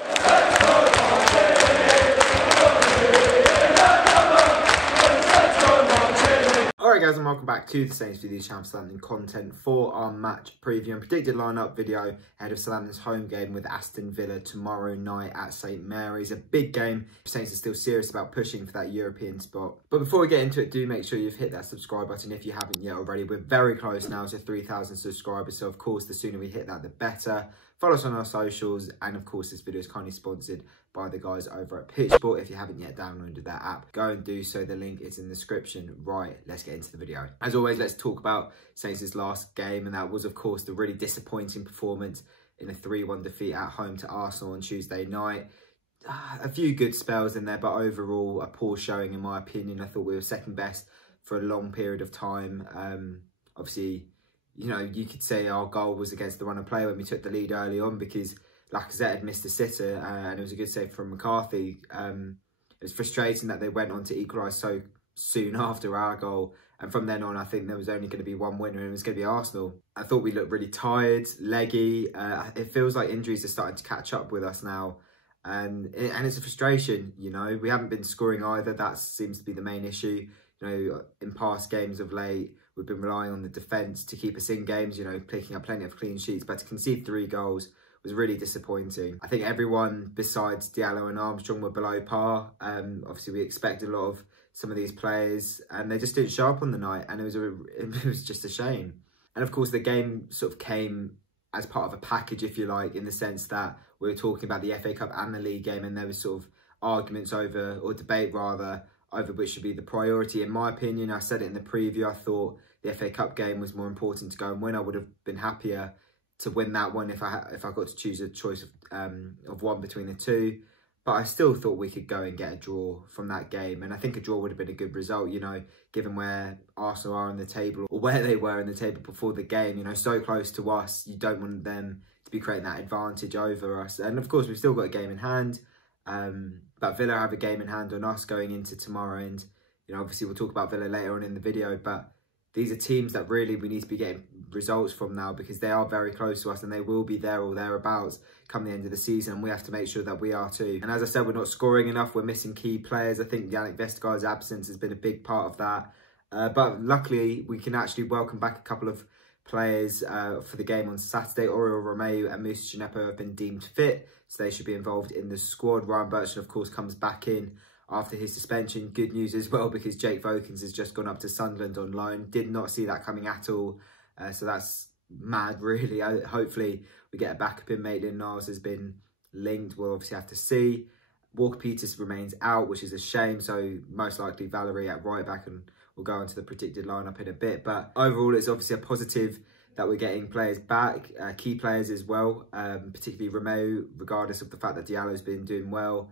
Alright guys, and welcome back to the Saints Video Channel Southampton content for our match preview and predicted lineup video ahead of Southampton's home game with Aston Villa tomorrow night at St Mary's. A big game. Saints are still serious about pushing for that European spot. But before we get into it, do make sure you've hit that subscribe button if you haven't yet already. We're very close now to 3,000 subscribers, so of course the sooner we hit that the better. Follow us on our socials, and of course this video is kindly sponsored by the guys over at Pitchsport. If you haven't yet downloaded that app, go and do so. The link is in the description. Right, let's get into the video. As always, let's talk about Saints' last game, and that was of course the really disappointing performance in a 3-1 defeat at home to Arsenal on Tuesday night. A few good spells in there, but overall a poor showing in my opinion. I thought we were second best for a long period of time. Obviously, you know, you could say our goal was against the run of play when we took the lead early on because Lacazette had missed a sitter, and it was a good save from McCarthy. It was frustrating that they went on to equalise so soon after our goal, and from then on I think there was only going to be one winner, and it was going to be Arsenal. I thought we looked really tired, leggy. It feels like injuries are starting to catch up with us now, and it's a frustration. You know, we haven't been scoring either. That seems to be the main issue. You know, in past games of late, we've been relying on the defence to keep us in games, you know, picking up plenty of clean sheets, but to concede 3 goals was really disappointing. I think everyone besides Diallo and Armstrong were below par. Obviously, we expected a lot of some of these players, and they just didn't show up on the night, and it was just a shame. And of course, the game sort of came as part of a package, if you like, in the sense that we were talking about the FA Cup and the league game, and there was sort of arguments over, or debate rather, over which should be the priority. In my opinion, I said it in the preview, I thought the FA Cup game was more important to go and win. I would have been happier to win that one if I got to choose a choice of one between the two. But I still thought we could go and get a draw from that game. And I think a draw would have been a good result, you know, given where Arsenal are on the table, or where they were in the table before the game, you know, so close to us. You don't want them to be creating that advantage over us. And of course, we've still got a game in hand. But Villa have a game in hand on us going into tomorrow. And, you know, obviously we'll talk about Villa later on in the video, but these are teams that really we need to be getting results from now, because they are very close to us and they will be there or thereabouts come the end of the season, and we have to make sure that we are too. And as I said, we're not scoring enough. We're missing key players. I think Yannick Vestergaard's absence has been a big part of that. But luckily, we can actually welcome back a couple of players for the game on Saturday. Oriol Romeu and Moussa Djenepo have been deemed fit, so they should be involved in the squad. Ryan Bertrand, of course, comes back in after his suspension. Good news as well, because Jake Vokins has just gone up to Sunderland on loan. Did not see that coming at all. So that's mad, really. Hopefully we get a backup in. Maitland-Niles has been linked. We'll obviously have to see. Walker-Peters remains out, which is a shame. So most likely Valerie at right back, and we'll go into the predicted lineup in a bit. But overall, it's obviously a positive that we're getting players back, key players as well, particularly Romeu, regardless of the fact that Diallo's been doing well.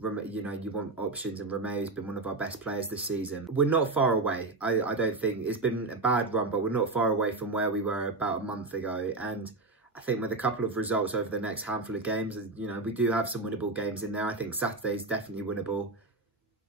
You know, you want options, and Romeu's been one of our best players this season. We're not far away. I don't think it's been a bad run, but we're not far away from where we were about a month ago. And I think with a couple of results over the next handful of games, you know, we do have some winnable games in there. I think Saturday's definitely winnable.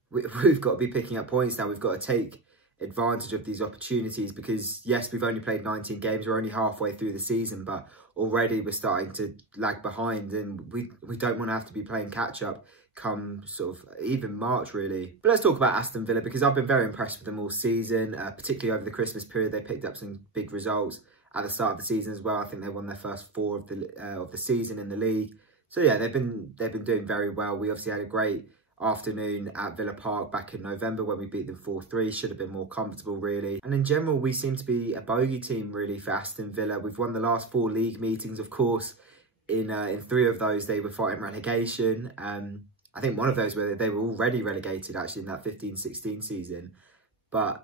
We've got to be picking up points now. We've got to take advantage of these opportunities, because yes, we've only played 19 games. We're only halfway through the season, but already we're starting to lag behind, and we don't want to have to be playing catch up come sort of even March, really. But let's talk about Aston Villa, because I've been very impressed with them all season, particularly over the Christmas period. They picked up some big results at the start of the season as well. I think they won their first 4 of the season in the league. So yeah, they've been doing very well. We obviously had a great afternoon at Villa Park back in November when we beat them 4-3. Should have been more comfortable, really. And in general, we seem to be a bogey team, really, for Aston Villa. We've won the last 4 league meetings, of course. In 3 of those, they were fighting relegation. I think one of those where they were already relegated, actually, in that 15-16 season. But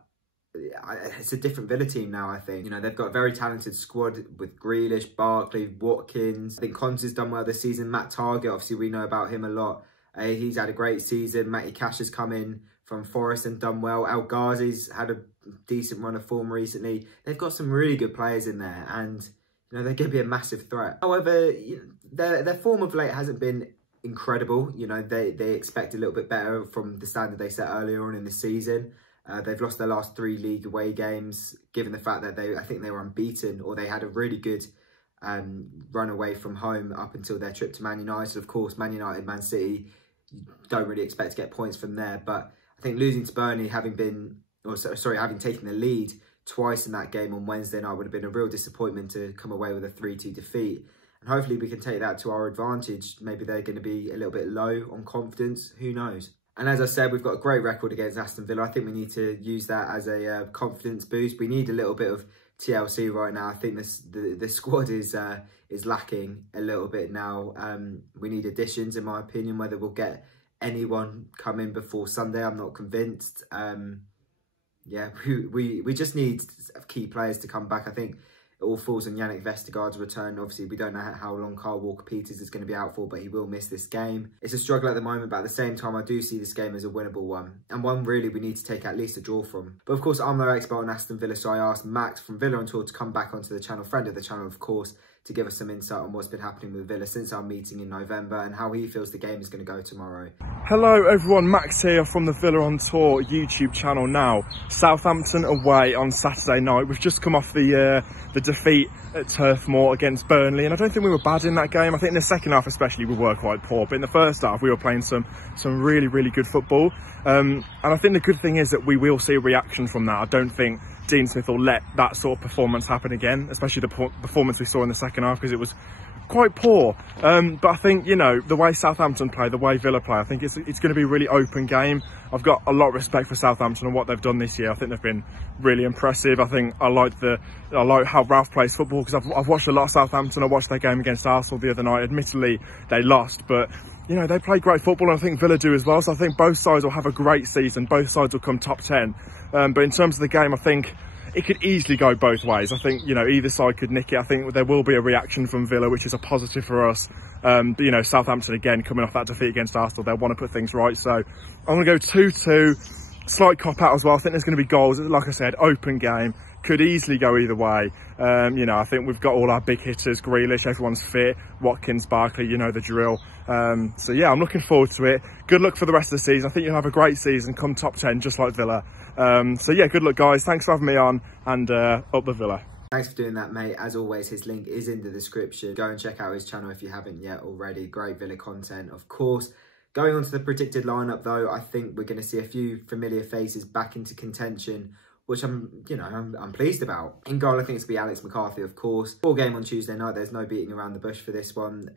it's a different Villa team now, I think. You know, they've got a very talented squad with Grealish, Barkley, Watkins. I think Cons has done well this season. Matt Target, obviously, we know about him a lot. He's had a great season. Matty Cash has come in from Forest and done well. El Ghazi's had a decent run of form recently. They've got some really good players in there, and you know, they're going to be a massive threat. However, you know, their form of late hasn't been incredible. You know, they expect a little bit better from the standard they set earlier on in the season. They've lost their last 3 league away games, given the fact that I think they were unbeaten, or they had a really good run away from home up until their trip to Man United. Of course, Man United, Man City, you don't really expect to get points from there. But I think losing to Burnley, having taken the lead twice in that game on Wednesday night would have been a real disappointment to come away with a 3-2 defeat. And hopefully we can take that to our advantage. Maybe they're going to be a little bit low on confidence. Who knows? And as I said, we've got a great record against Aston Villa. I think we need to use that as a confidence boost. We need a little bit of TLC right now. I think the squad is lacking a little bit now. We need additions, in my opinion. Whether we'll get anyone come in before Sunday, I'm not convinced. Yeah, we just need key players to come back. I think it all falls on Yannick Vestergaard's return. Obviously, we don't know how long Kyle Walker-Peters is going to be out for, but he will miss this game. It's a struggle at the moment, but at the same time, I do see this game as a winnable one. And one really we need to take at least a draw from. But of course, I'm no expert on Aston Villa, so I asked Max from Villa on Tour to come back onto the channel, friend of the channel, of course, to give us some insight on what's been happening with Villa since our meeting in November and how he feels the game is going to go tomorrow. Hello everyone, Max here from the Villa on Tour YouTube channel now. Southampton away on Saturday night. We've just come off the defeat at Turf Moor against Burnley, and I don't think we were bad in that game. I think in the second half especially we were quite poor, but in the first half we were playing some really, really good football. And I think the good thing is that we will see a reaction from that. I don't think Dean Smith will let that sort of performance happen again, especially the performance we saw in the second half, because it was quite poor. But I think, you know, the way Southampton play, the way Villa play, I think it's going to be a really open game. I've got a lot of respect for Southampton and what they've done this year. I think they've been really impressive. I think I like how Ralph plays football, because I've watched a lot of Southampton. I watched their game against Arsenal the other night. Admittedly, they lost, but you know, they play great football, and I think Villa do as well. So I think both sides will have a great season. Both sides will come top 10. But in terms of the game, I think it could easily go both ways. I think, you know, either side could nick it. I think there will be a reaction from Villa, which is a positive for us. But, you know, Southampton, again, coming off that defeat against Arsenal, they'll want to put things right. So I'm going to go 2-2. Slight cop-out as well. I think there's going to be goals. Like I said, open game. Could easily go either way. You know, I think we've got all our big hitters, Grealish, everyone's fit, Watkins, Barkley, you know the drill. So yeah, I'm looking forward to it. Good luck for the rest of the season. I think you'll have a great season, come top 10, just like Villa. So yeah, good luck guys. Thanks for having me on, and up the Villa. Thanks for doing that, mate. As always, his link is in the description. Go and check out his channel if you haven't yet already. Great Villa content, of course. Going on to the predicted lineup though, I think we're going to see a few familiar faces back into contention, which I'm pleased about. In goal, I think it's going to be Alex McCarthy, of course. Full game on Tuesday night. There's no beating around the bush for this one.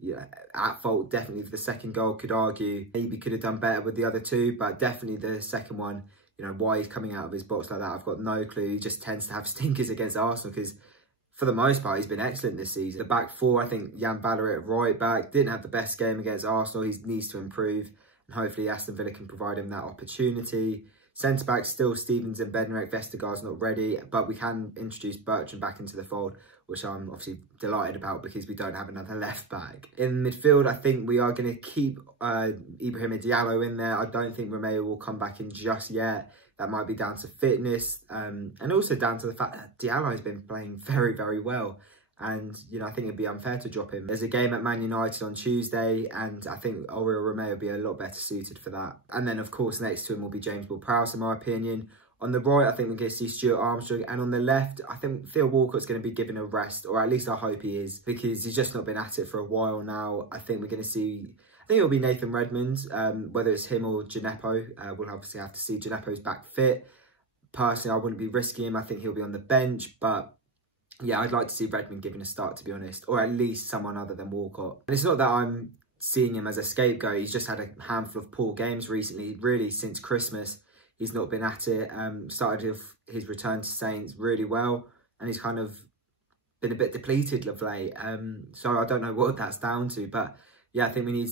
Yeah, at fault definitely for the second goal. Could argue maybe could have done better with the other two, but definitely the second one, you know, why he's coming out of his box like that, I've got no clue. He just tends to have stinkers against Arsenal, because for the most part, he's been excellent this season. The back four, I think Jan Valery at right back didn't have the best game against Arsenal. He needs to improve, and hopefully Aston Villa can provide him that opportunity. Centre back still Stevens and Bednarek. Vestergaard's not ready, but we can introduce Bertrand back into the fold, which I'm obviously delighted about because we don't have another left back. In midfield, I think we are going to keep Ibrahima Diallo in there. I don't think Romeo will come back in just yet. That might be down to fitness and also down to the fact that Diallo has been playing very, very well. And, you know, I think it'd be unfair to drop him. There's a game at Man United on Tuesday, and I think Oriol Romeo will be a lot better suited for that. And then, of course, next to him will be James Ward-Prowse, in my opinion. On the right, I think we're going to see Stuart Armstrong. And on the left, I think Theo Walcott's going to be given a rest, or at least I hope he is, because he's just not been at it for a while now. I think we're going to see, I think it'll be Nathan Redmond, whether it's him or Gineppo. We'll obviously have to see. Gineppo's back fit. Personally, I wouldn't be risking him. I think he'll be on the bench, but yeah, I'd like to see Redmond given a start, to be honest, or at least someone other than Walcott. And it's not that I'm seeing him as a scapegoat. He's just had a handful of poor games recently, really since Christmas. He's not been at it. Started his return to Saints really well, and he's kind of been a bit depleted of late. So I don't know what that's down to, but yeah, I think we need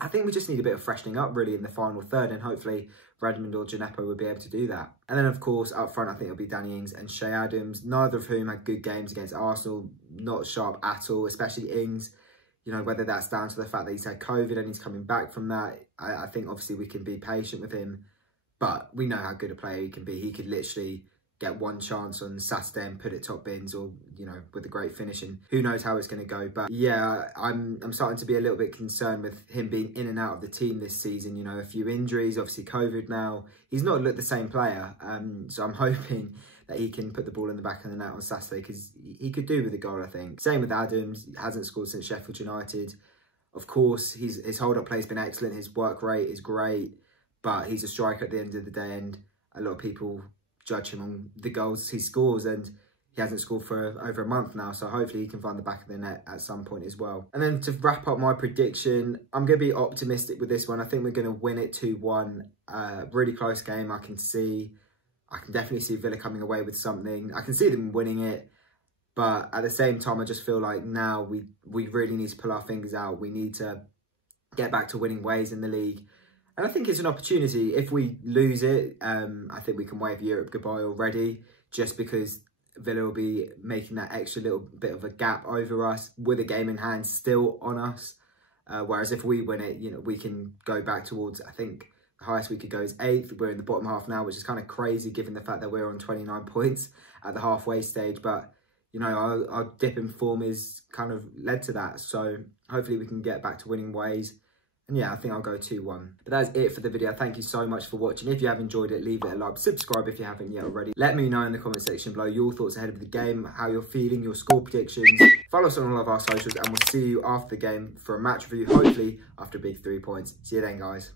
I think we just need a bit of freshening up really in the final third, and hopefully Redmond or Gineppo will be able to do that. And then, of course, up front, I think it'll be Danny Ings and Shea Adams, neither of whom had good games against Arsenal, not sharp at all, especially Ings. You know, whether that's down to the fact that he's had COVID and he's coming back from that, I think obviously we can be patient with him, but we know how good a player he can be. He could literally get one chance on Saturday and put it top bins, or, you know, with a great finish, and who knows how it's going to go. But yeah, I'm starting to be a little bit concerned with him being in and out of the team this season. You know, a few injuries, obviously COVID now. He's not looked the same player. So I'm hoping that he can put the ball in the back of the net on Saturday, because he could do with a goal, I think. Same with Adams. He hasn't scored since Sheffield United. Of course, his hold-up play has been excellent. His work rate is great, but he's a striker at the end of the day, and a lot of people judge him on the goals he scores, and he hasn't scored for over a month now, so hopefully he can find the back of the net at some point as well. And then to wrap up my prediction, I'm going to be optimistic with this one. I think we're going to win it 2-1. Really close game. I can definitely see Villa coming away with something. I can see them winning it, but at the same time, I just feel like now we really need to pull our fingers out. We need to get back to winning ways in the league. And I think it's an opportunity. If we lose it, I think we can wave Europe goodbye already, just because Villa will be making that extra little bit of a gap over us with a game in hand still on us. Whereas if we win it, you know, we can go back towards, I think the highest we could go is 8th. We're in the bottom half now, which is kind of crazy given the fact that we're on 29 points at the halfway stage. But, you know, our dip in form is kind of led to that. So hopefully we can get back to winning ways. And yeah, I think I'll go 2-1. But that's it for the video. Thank you so much for watching. If you have enjoyed it, leave it a like. Subscribe if you haven't yet already. Let me know in the comment section below your thoughts ahead of the game, how you're feeling, your score predictions. Follow us on all of our socials, and we'll see you after the game for a match review, hopefully after a big 3 points. See you then, guys.